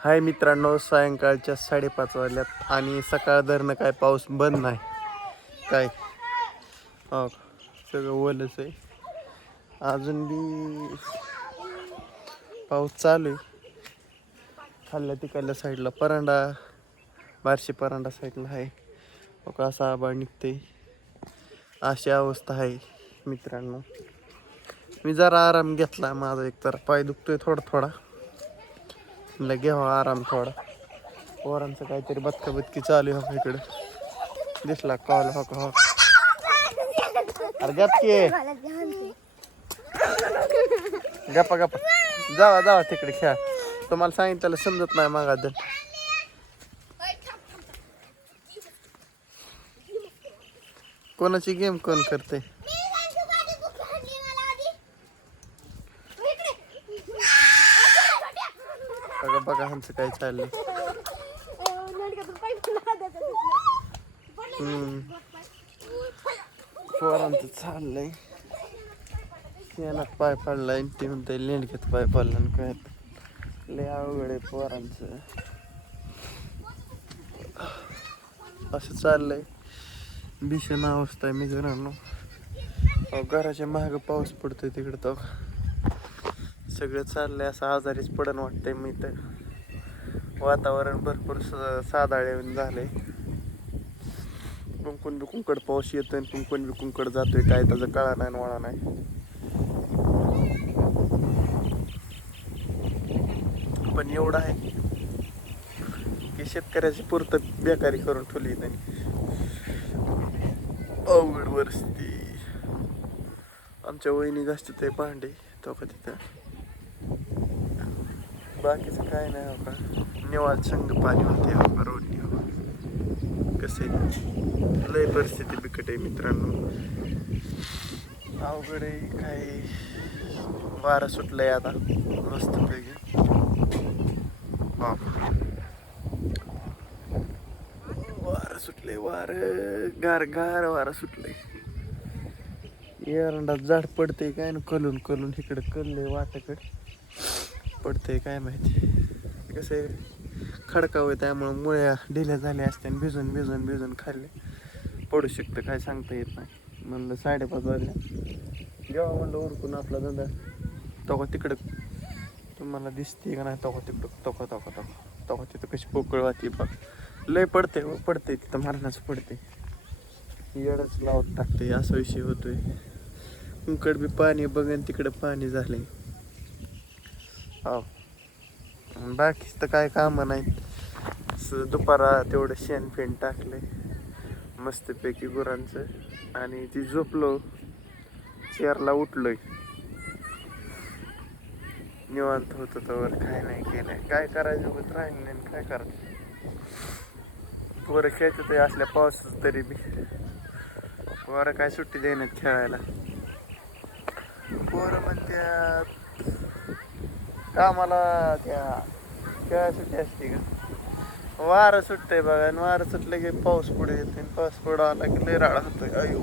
हाय मित्रांनो, सायंकाळच्या 5:30 वाजल्यात आणि सकाळ धरणं काय पाऊस बंद नाही. काय हो सगळं ओलंच आहे. अजून बी पाऊस चालू आहे. खाल्ल्या तिकडल्या साईडला परांडा, बार्शी परांडा साईडला आहे. असा आबाळ निघते, अशी अवस्था आहे मित्रांनो. मी जरा आराम घेतला. माझा एक तर पाय दुखतोय थोडा घ्यावा आराम थोडा. पोरांचं काहीतरी बदकी चालू आहे इकडे. दिसला कॉल हो का हो. अरे गप्पा जावा तिकडे खेळा. तुम्हाला सांगितलं समजत नाही मागादन. कोणाची गेम कोण करते? बघा ह्यांचं काय चाललंय. पोरांचं चाललंय. शेणात पाय पडलाय ते म्हणते लेंडक्यात पाय पडला. काय लय अवघड आहे पोरांचं. असं चाललंय. भीषण अवस्था आहे मित्रांनो. घराच्या माग पाऊस पडतोय तिकडं. तो सगळं चाललंय असं आजारीच पडण वाटतंय. मी तर वातावरण भरपूर साधाळे झालंय. कुंकण बिकुंकड पाऊस येतोय, कुंकण बिकुंकड जातोय. काय त्याचं कळा नाही वळा नाही. पण एवढं आहे की शेतकऱ्याची पुरतं बेकारी करून ठेवली त्यांनी. अवघड परिस्थिती. आमच्या वहिनी घासते ते भांडे तो का तिथं. बाकीचं काय नाही हो का. निवांत संग पाणी होते हो का रोडनी. कसे लय परिस्थिती बिकट आहे मित्रांनो. अवघड आहे. काय वारं सुटलंय आता मस्त पैकी. वारं सुटलंय. गार वारं सुटलंय. एरंडात झाड पडते काय ना कलून इकडे कलले वाटाकड पडते काय माहिती. कसं आहे खडकाव आहे त्यामुळे मुळ्या ढिल्या झाल्या असत्या. भिजून खाल्ले पडू शकतं. काय सांगता येत नाही. म्हणलं 5:30 वाजल्या जेव्हा म्हणलं उरकून आपला धंदा. तोका तिकडं तुम्हाला दिसते का नाही. तोका तिथं कशी पोकळ वाहते बघ. लय पडते तिथं मारणाचं पडते. येडच लावत टाकते. असा विषय होतोय. कुंकड बी पाणी बघन तिकडं पाणी झालंय. हो बाकीच तर काय काम नाहीत. दुपारा तेवढं शेण फेण टाकले मस्तपैकी गुरांचं आणि ती झोपलो. 4ला उठलोय. निवांत होतं तर काय नाही केलंय. काय करायचं होत राहील नाही. काय करायचं. पोरं खेळत असल्या पावसाच तरी बी. पोरं काय सुट्टी देण्यात खेळायला. पोरं म्हणत्यात कामाला त्या खेळायला सुट्टी असते का. वारं सुटतंय बघा. आणि वारं सुटलं की पाऊस पुढे येते. पाऊस पुढे आला की लय राडा होतोय. अयो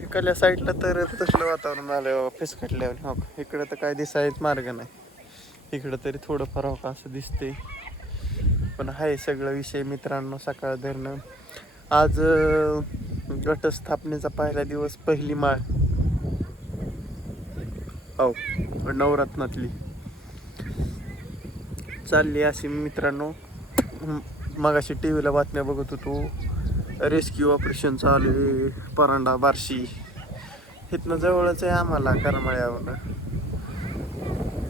इकडल्या साईडला तर तसलं वातावरण आलं फिसकटल्यावर. हो इकडं तर काय दिसायच मार्ग नाही. इकडं तरी थोडंफार हो का असं दिसते. पण आहे सगळं विषय मित्रांनो. सकाळ धरणं आज घटस्थापनेचा पहिला दिवस. पहिली माळ हो नवरत्नातली चालली अशी मित्रांनो. मगाशी टीव्हीला बातम्या बघत होतो. रेस्क्यू ऑपरेशन चालू आहे परांडा बार्शी. इथनं जवळच आहे आम्हाला.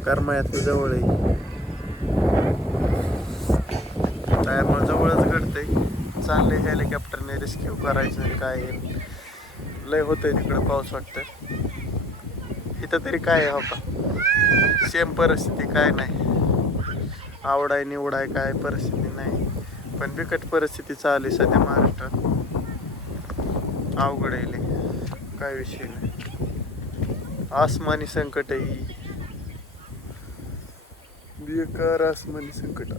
करमाळ्यात जवळ आहे त्यामुळे जवळच घडतंय. चाललंय हेलिकॉप्टरने रेस्क्यू करायचं. काय लय होतंय तिकडं पाऊस वाटतं. इथं तरी काय हो का सेम परिस्थिती काय नाही. आवडाय निवडाय काय परिस्थिती नाही. पण बिकट परिस्थिती चालू आहे सध्या महाराष्ट्रात. अवघड आहे. काय विषय नाही. आसमानी संकट आहे. बेकार आसमानी संकट.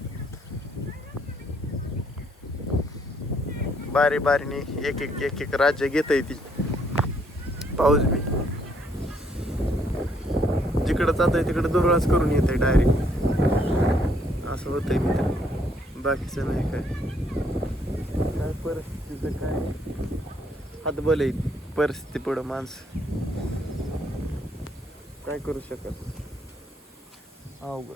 बारीने एक राज्य घेत आहे ती पाऊस बी. जिकडं जातंय तिकडं दुर्वाच करून येतंय डायरेक्ट. असं होतंय मित्र, बाकीचं नाही काय परिस्थितीचं काय हातबल आहे. परिस्थिती पुढं माणसं काय करू शकत, अवघड.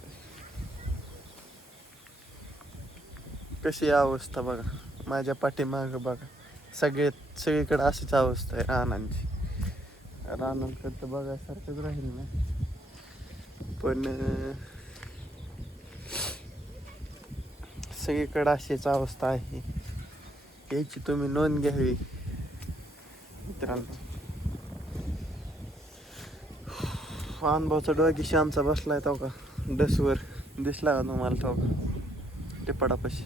कशी अवस्था बघा माझ्या पाठीमागं बघा, सगळीकडे अशीच अवस्था आहे रानांची. रानांकडं तर बघायसारखंच राहील ना, पण सगळीकडे अशीच अवस्था आहे. याची तुम्ही नोंद घ्यावी मित्रांनो. अनुभवचा डोळ्याशी आमचा बसलाय तो का डसवर, दिसला का तुम्हाला तो का टिपाडापाशी.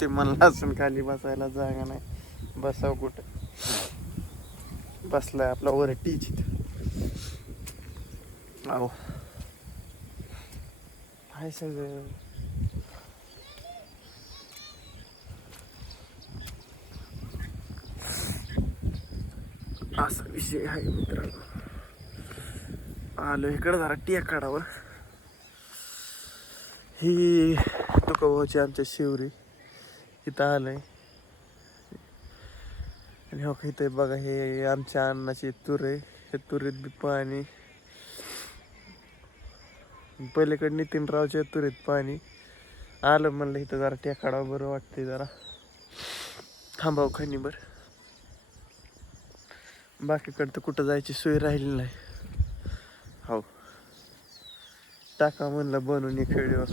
ते मला असून खाली बसायला जागा नाही, बसावं कुठं. बसलाय आपला वर टीच. अहो हाय सगळं. असा विषय आहे मित्रांनो. आलो इकडं जरा टेकाडावर. ही तुकोबाची आमच्या शिवरी इथं आलंय. आणि हो इथं बघा, हे आमच्या अन्नाची तूर आहे. हे तुरीत बी पाणी, पलीकडे नितीनरावच्या तुरीत पाणी आलं. म्हणलं इथं जरा टेकाडावर बरं वाटतंय, जरा थांबाव खणीभर. बाकीकडं तर कुठं जायची सोय राहिली नाही. हो टाका म्हणलं बनवून एक व्हिडिओ,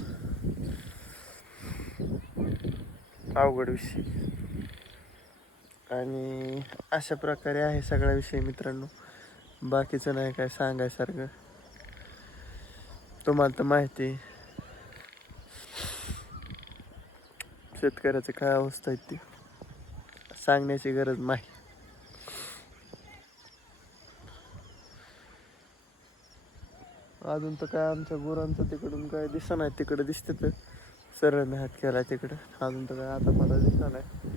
अवघड विषय. आणि अशा प्रकारे आहे सगळा विषय मित्रांनो. बाकीचं नाही काय सांगायसारखं. तुम्हाला तर माहिती आहे शेतकऱ्याचं काय अवस्था आहे, ती सांगण्याची गरज नाही. अजून तर काय आमच्या गुरांचं तिकडून काय दिसत नाही. तिकडं दिसते तर सरळ मी हात केला तिकडं. अजून तर काय आता मला दिसत नाही.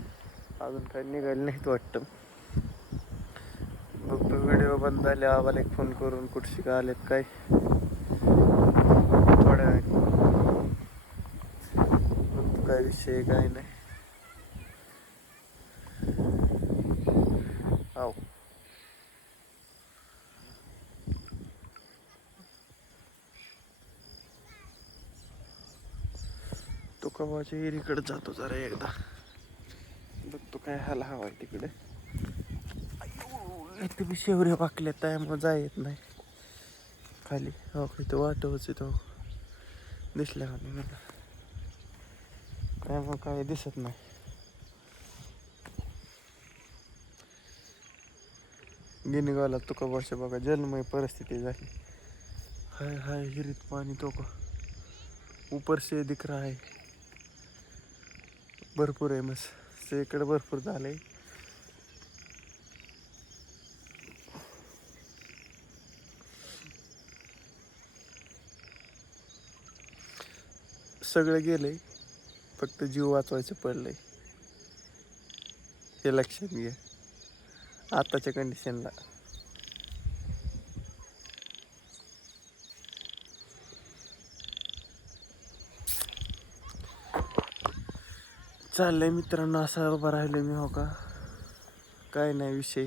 अजून काय निघाले नाहीत वाटतं. बघतो व्हिडिओ बंद झाले आम्हाला एक फोन करून कुठशी का आलेत काय थोड्या वेळ. बघतो काय विषय काय नाही. हो तुकोबाच्या एरीकडे जातो जरा एकदा, बघतो काय हाला हवा आहे तिकडे. इथे बी शेवऱ्या पाकल्या त्यामुळे जाय येत नाही खाली. हो इथं वाटवच तो दिसला का नाही मला, त्यामुळे काय दिसत नाही. गिनीगावला तुकोबाच्या बघा जन्मय परिस्थिती झाली. हाय हाय हिरीत पाणी तो का ऊपर से दिख रहा है. भरपूर आहे मस इकडे भरपूर झालंय. सगळं गेलंय, फक्त जीव वाचवायचं पडलंय. हे लक्षात घ्या आताच्या कंडिशनला. चाललंय मित्रांनो असं उभं राहिलो मी. हो का काय नाही विषय,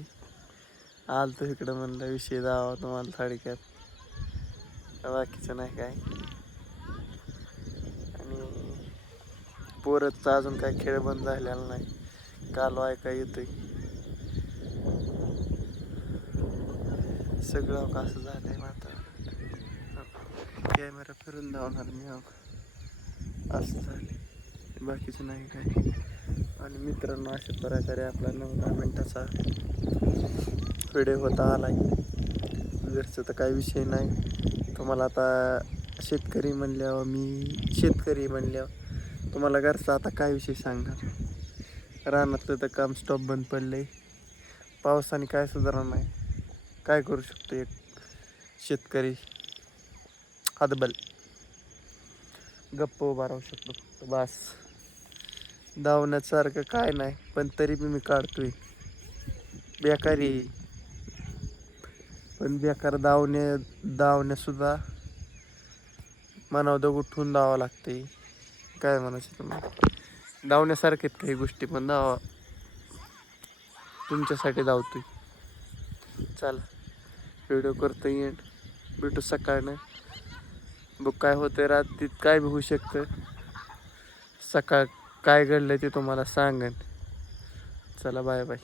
आलतो इकडं म्हणलं विषय दावा तुम्हाला थोडक्यात, बाकीचं नाही काय. आणि पोरतचा अजून काय खेळ बंद झालेला नाही, काल ऐकाय येतोय सगळं का असं झालंय वातावरण. कॅमेरा फिरून धावणार मी. हो असं झालंय, बाकीचं नाही काय. आणि मित्रांनो अशा प्रकारे आपला 9-10 मिनिटाचा व्हिडिओ होता आलाय. घरचं तर काही विषय नाही. तुम्हाला आता शेतकरी म्हणल्यावर तुम्हाला घरचा आता काय विषय सांगणार. रानातलं तर काम स्टॉप बंद पडलंय, पावसाने काय सुधारणा नाही. काय करू शकतो एक शेतकरी, हतबल गप्प उभा राहू शकतो फक्त बास. धावण्यासारखं काय नाही, पण तरी बी मी काढतोय. बेकारी पण बेकार दावण्या सुद्धा मनावर दगड ठेवून धावावं लागते. काय म्हणायचं तुम्हाला, धावण्यासारखेच काही गोष्टी, पण धावा तुमच्यासाठी धावतोय. चला व्हिडिओ करतो एंड, भेटू सकाळनं. बघ काय होतंय, रात्रीत काय बी होऊ शकतं, सकाळ काय घडलं ते तुम्हाला सांगेन. चला बाय बाय.